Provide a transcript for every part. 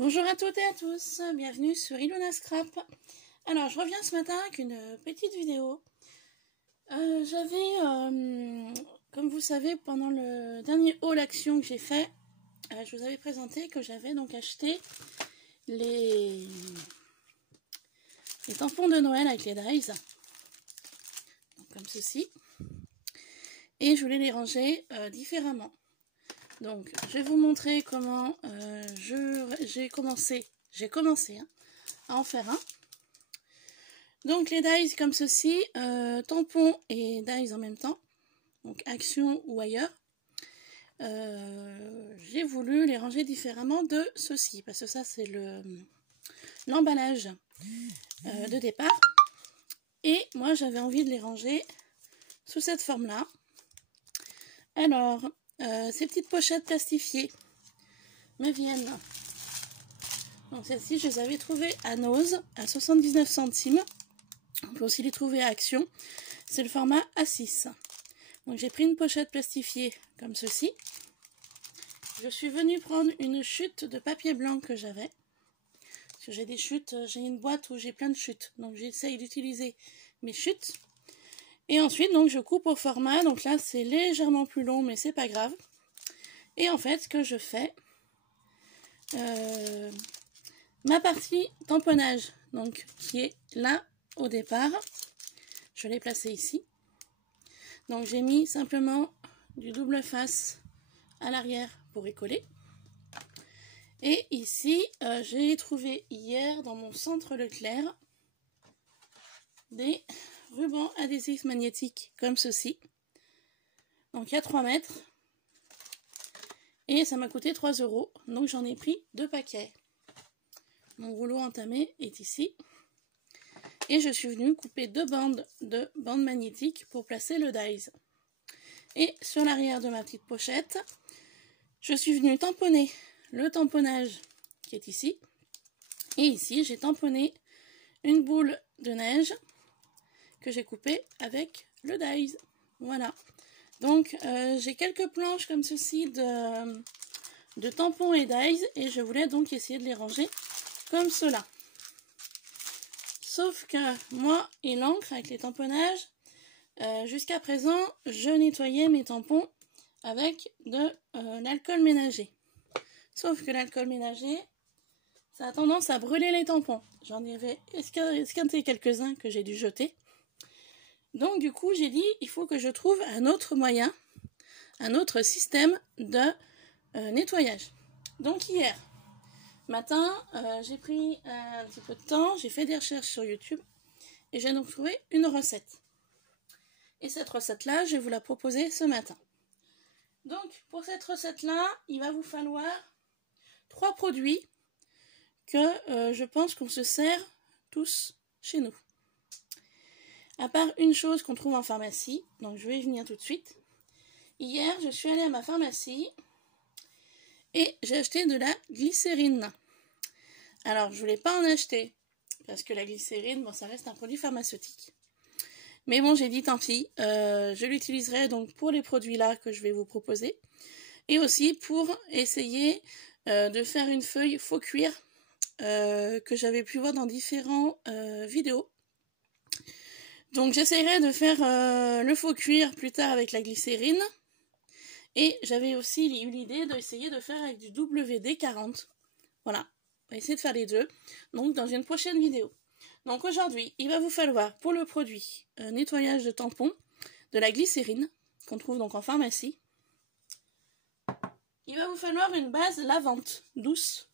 Bonjour à toutes et à tous, bienvenue sur Ilona Scrap. Alors je reviens ce matin avec une petite vidéo. Comme vous savez, pendant le dernier haul action que j'ai fait, je vous avais présenté que j'avais donc acheté les tampons de Noël avec les dies, donc comme ceci, et je voulais les ranger différemment. Donc, je vais vous montrer comment j'ai commencé à en faire un. Donc, les dies comme ceci, tampons et dies en même temps, donc action ou ailleurs. J'ai voulu les ranger différemment de ceci, parce que ça, c'est l'emballage de départ. Et moi, j'avais envie de les ranger sous cette forme-là. Alors, ces petites pochettes plastifiées me viennent. Donc celles-ci, je les avais trouvées à Nose à 79 centimes. On peut aussi les trouver à Action. C'est le format A6. Donc j'ai pris une pochette plastifiée comme ceci. Je suis venue prendre une chute de papier blanc que j'avais. Parce que j'ai des chutes, j'ai une boîte où j'ai plein de chutes. Donc j'essaye d'utiliser mes chutes. Et ensuite, donc, je coupe au format. Donc là, c'est légèrement plus long, mais c'est pas grave. Et en fait, ce que je fais, ma partie tamponnage, donc qui est là au départ, je l'ai placée ici. Donc j'ai mis simplement du double face à l'arrière pour y coller. Et ici, j'ai trouvé hier dans mon centre Leclerc des rubans adhésifs magnétiques comme ceci. Donc il y a 3 mètres. Et ça m'a coûté 3 €. Donc j'en ai pris 2 paquets. Mon rouleau entamé est ici. Et je suis venue couper 2 bandes de bandes magnétiques pour placer le dies. Et sur l'arrière de ma petite pochette, je suis venue tamponner le tamponnage qui est ici. Et ici, j'ai tamponné une boule de neige que j'ai coupée avec le dies. Voilà. Donc, j'ai quelques planches comme ceci de tampons et dies. Et je voulais donc essayer de les ranger comme cela. Sauf que moi et l'encre avec les tamponnages, jusqu'à présent, je nettoyais mes tampons avec de l'alcool ménager. Sauf que l'alcool ménager, ça a tendance à brûler les tampons. J'en avais esquinté quelques-uns que j'ai dû jeter. Donc du coup, j'ai dit, il faut que je trouve un autre moyen, un autre système de nettoyage. Donc hier matin, j'ai pris un petit peu de temps, j'ai fait des recherches sur YouTube et j'ai donc trouvé une recette. Et cette recette-là, je vais vous la proposer ce matin. Donc pour cette recette-là, il va vous falloir 3 produits que je pense qu'on se sert tous chez nous. À part une chose qu'on trouve en pharmacie, donc je vais y venir tout de suite. Hier, je suis allée à ma pharmacie et j'ai acheté de la glycérine. Alors, je ne voulais pas en acheter parce que la glycérine, bon, ça reste un produit pharmaceutique. Mais bon, j'ai dit tant pis, je l'utiliserai donc pour les produits là que je vais vous proposer et aussi pour essayer de faire une feuille faux cuir que j'avais pu voir dans différentes vidéos. Donc j'essaierai de faire le faux cuir plus tard avec la glycérine. Et j'avais aussi eu l'idée d'essayer de faire avec du WD-40. Voilà, on va essayer de faire les deux. Donc dans une prochaine vidéo. Donc aujourd'hui, il va vous falloir pour le produit nettoyage de tampons, de la glycérine, qu'on trouve donc en pharmacie. Il va vous falloir une base lavante, douce.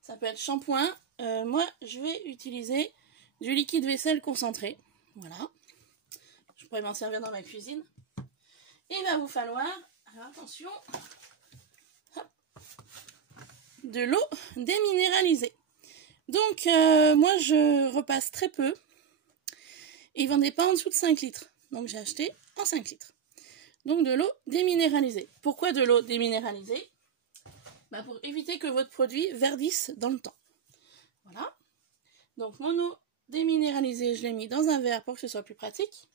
Ça peut être shampoing. Moi, je vais utiliser du liquide vaisselle concentré. Voilà, je pourrais m'en servir dans ma cuisine. Et il va vous falloir, alors attention, hop, de l'eau déminéralisée. Donc, moi je repasse très peu. Et ils vendaient pas en dessous de 5 litres. Donc j'ai acheté en 5 litres. Donc de l'eau déminéralisée. Pourquoi de l'eau déminéralisée? Bah, pour éviter que votre produit verdisse dans le temps. Voilà. Donc mon eau déminéralisée, je l'ai mis dans un verre pour que ce soit plus pratique.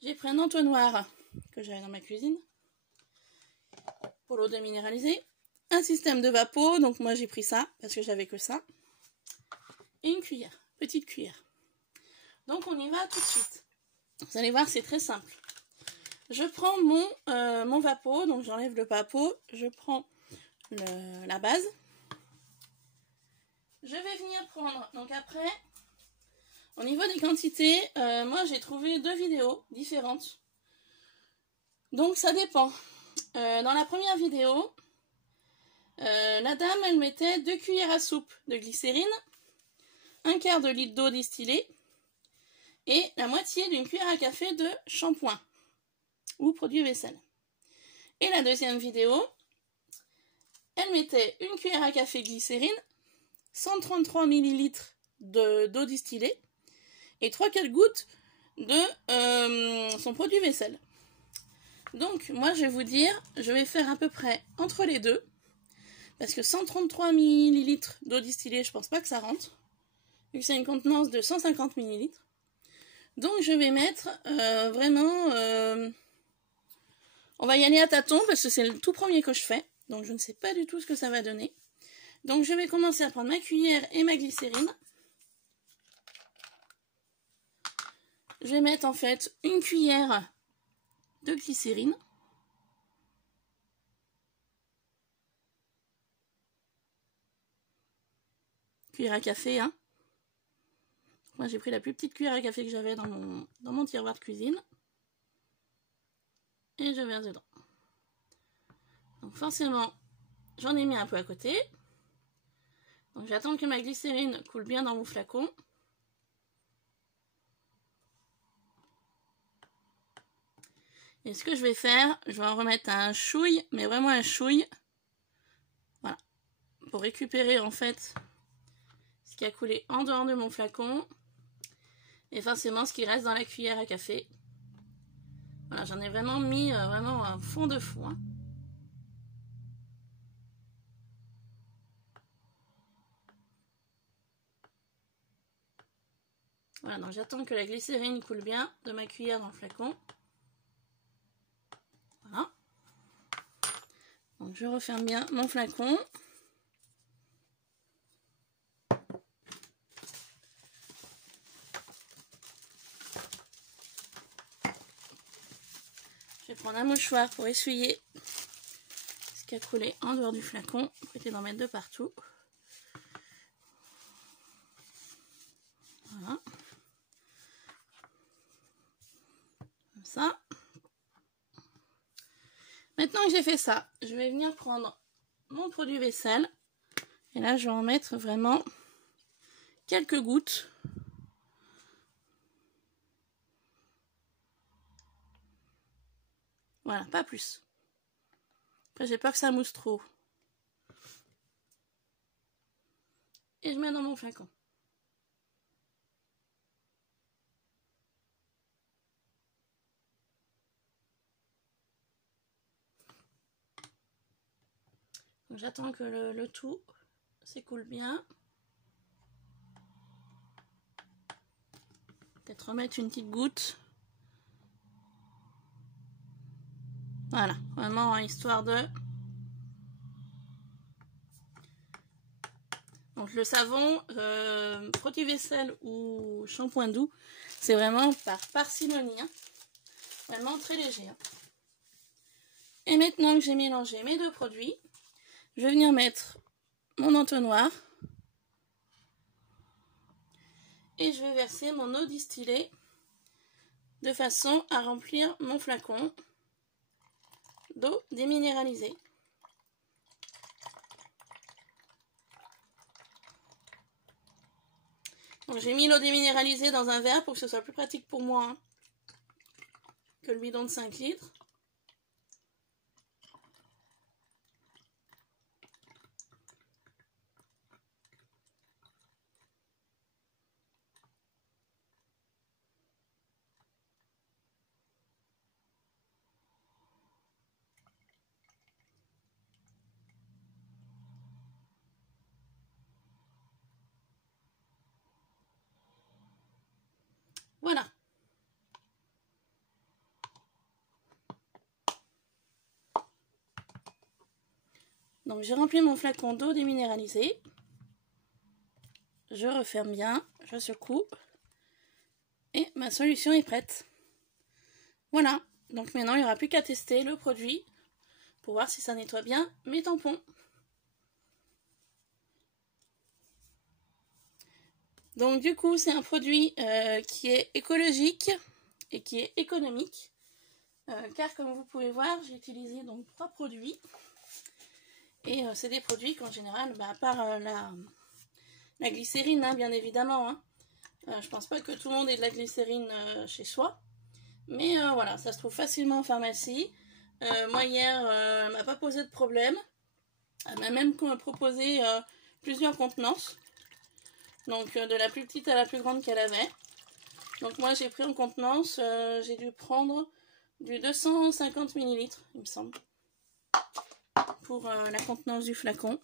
J'ai pris un entonnoir que j'avais dans ma cuisine pour l'eau déminéralisée. un système de vapeau, donc moi j'ai pris ça, parce que j'avais que ça. Et une cuillère, petite cuillère. Donc on y va tout de suite. Vous allez voir, c'est très simple. Je prends mon vapeau, donc j'enlève le vapeau, je prends la base. Je vais venir prendre, donc après, au niveau des quantités, moi j'ai trouvé 2 vidéos différentes. Donc ça dépend. Dans la première vidéo, la dame, elle mettait 2 cuillères à soupe de glycérine, 1/4 de litre d'eau distillée et la moitié d'une cuillère à café de shampoing ou produit vaisselle. Et la deuxième vidéo, elle mettait 1 cuillère à café glycérine, 133 ml d'eau distillée et 3-4 gouttes de son produit vaisselle. Donc moi je vais vous dire, je vais faire à peu près entre les deux, parce que 133 ml d'eau distillée, je pense pas que ça rentre, vu que c'est une contenance de 150 ml. Donc je vais mettre vraiment, on va y aller à tâtons, parce que c'est le tout premier que je fais, donc je ne sais pas du tout ce que ça va donner. Donc je vais commencer à prendre ma cuillère et ma glycérine. Je vais mettre en fait 1 cuillère de glycérine. Cuillère à café, hein. Moi j'ai pris la plus petite cuillère à café que j'avais dans mon tiroir de cuisine. Et je verse dedans. Donc forcément, j'en ai mis un peu à côté. Donc j'attends que ma glycérine coule bien dans mon flacon. Et ce que je vais faire, je vais en remettre un chouille, mais vraiment un chouille. Voilà. Pour récupérer en fait ce qui a coulé en dehors de mon flacon. Et forcément ce qui reste dans la cuillère à café. Voilà, j'en ai vraiment mis vraiment un fond de fou. Hein. Voilà, donc j'attends que la glycérine coule bien de ma cuillère dans le flacon. Voilà. Donc je referme bien mon flacon. Je vais prendre un mouchoir pour essuyer ce qui a coulé en dehors du flacon. Pour éviter d'en mettre de partout. Voilà. Comme ça. Maintenant que j'ai fait ça, je vais venir prendre mon produit vaisselle. Et là, je vais en mettre vraiment quelques gouttes. Voilà, pas plus. Après, j'ai peur que ça mousse trop. Et je mets dans mon flacon. J'attends que le tout s'écoule bien. Peut-être remettre une petite goutte. Voilà, vraiment histoire de... Donc le savon, produit vaisselle ou shampoing doux, c'est vraiment par parcimonie. Hein. Vraiment très léger. Hein. Et maintenant que j'ai mélangé mes 2 produits, je vais venir mettre mon entonnoir. Et je vais verser mon eau distillée de façon à remplir mon flacon d'eau déminéralisée. Donc j'ai mis l'eau déminéralisée dans un verre pour que ce soit plus pratique pour moi hein, que le bidon de 5 litres. Voilà. Donc j'ai rempli mon flacon d'eau déminéralisée. Je referme bien, je secoue. Et ma solution est prête. Voilà, donc maintenant il n'y aura plus qu'à tester le produit pour voir si ça nettoie bien mes tampons. Donc du coup c'est un produit qui est écologique et qui est économique. Car comme vous pouvez voir, j'ai utilisé donc 3 produits. Et c'est des produits qu'en général, à part la glycérine, hein, bien évidemment, hein, je pense pas que tout le monde ait de la glycérine chez soi. Mais voilà, ça se trouve facilement en pharmacie. Moi hier, elle m'a pas posé de problème. Elle m'a même proposé plusieurs contenances. Donc de la plus petite à la plus grande qu'elle avait. Donc moi j'ai pris en contenance, j'ai dû prendre du 250 ml, il me semble. Pour la contenance du flacon.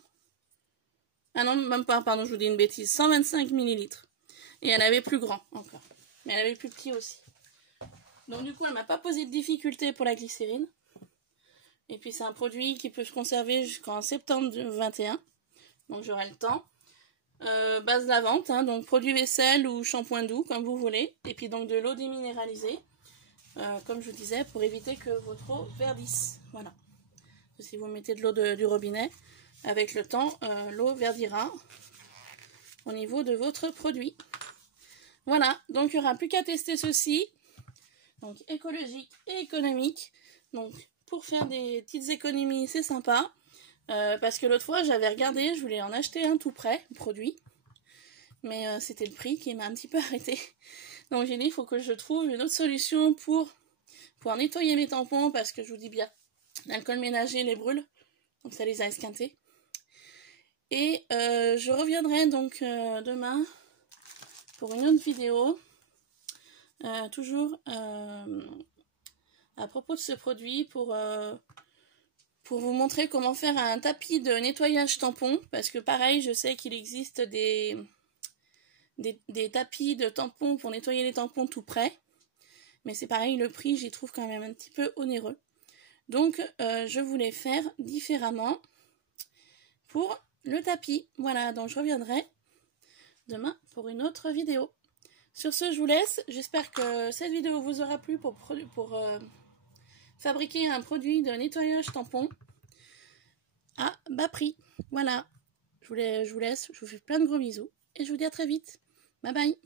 Ah non, même pas, pardon, je vous dis une bêtise. 125 ml. Et elle avait plus grand encore. Mais elle avait plus petit aussi. Donc du coup, elle m'a pas posé de difficulté pour la glycérine. Et puis c'est un produit qui peut se conserver jusqu'en septembre 2021. Donc j'aurai le temps. Base lavante, hein, donc produit vaisselle ou shampoing doux, comme vous voulez. Et puis donc de l'eau déminéralisée. Comme je vous disais, pour éviter que votre eau verdisse. Voilà. Si vous mettez de l'eau du robinet, avec le temps, l'eau verdira au niveau de votre produit. Voilà, donc il n'y aura plus qu'à tester ceci. Donc écologique et économique. Donc pour faire des petites économies, c'est sympa. Parce que l'autre fois, j'avais regardé, je voulais en acheter un tout prêt, produit. Mais c'était le prix qui m'a un petit peu arrêté. Donc j'ai dit, il faut que je trouve une autre solution pour pouvoir nettoyer mes tampons, parce que je vous dis bien, l'alcool ménager les brûle, donc ça les a esquintés. Et je reviendrai donc demain pour une autre vidéo, toujours à propos de ce produit, pour vous montrer comment faire un tapis de nettoyage tampon, parce que pareil, je sais qu'il existe des tapis de tampons pour nettoyer les tampons tout prêts, mais c'est pareil, le prix, j'y trouve quand même un petit peu onéreux. Donc, je voulais faire différemment pour le tapis. Voilà, donc je reviendrai demain pour une autre vidéo. Sur ce, je vous laisse. J'espère que cette vidéo vous aura plu pour fabriquer un produit de nettoyage tampon à bas prix. Voilà, je vous laisse. Je vous fais plein de gros bisous et je vous dis à très vite. Bye bye.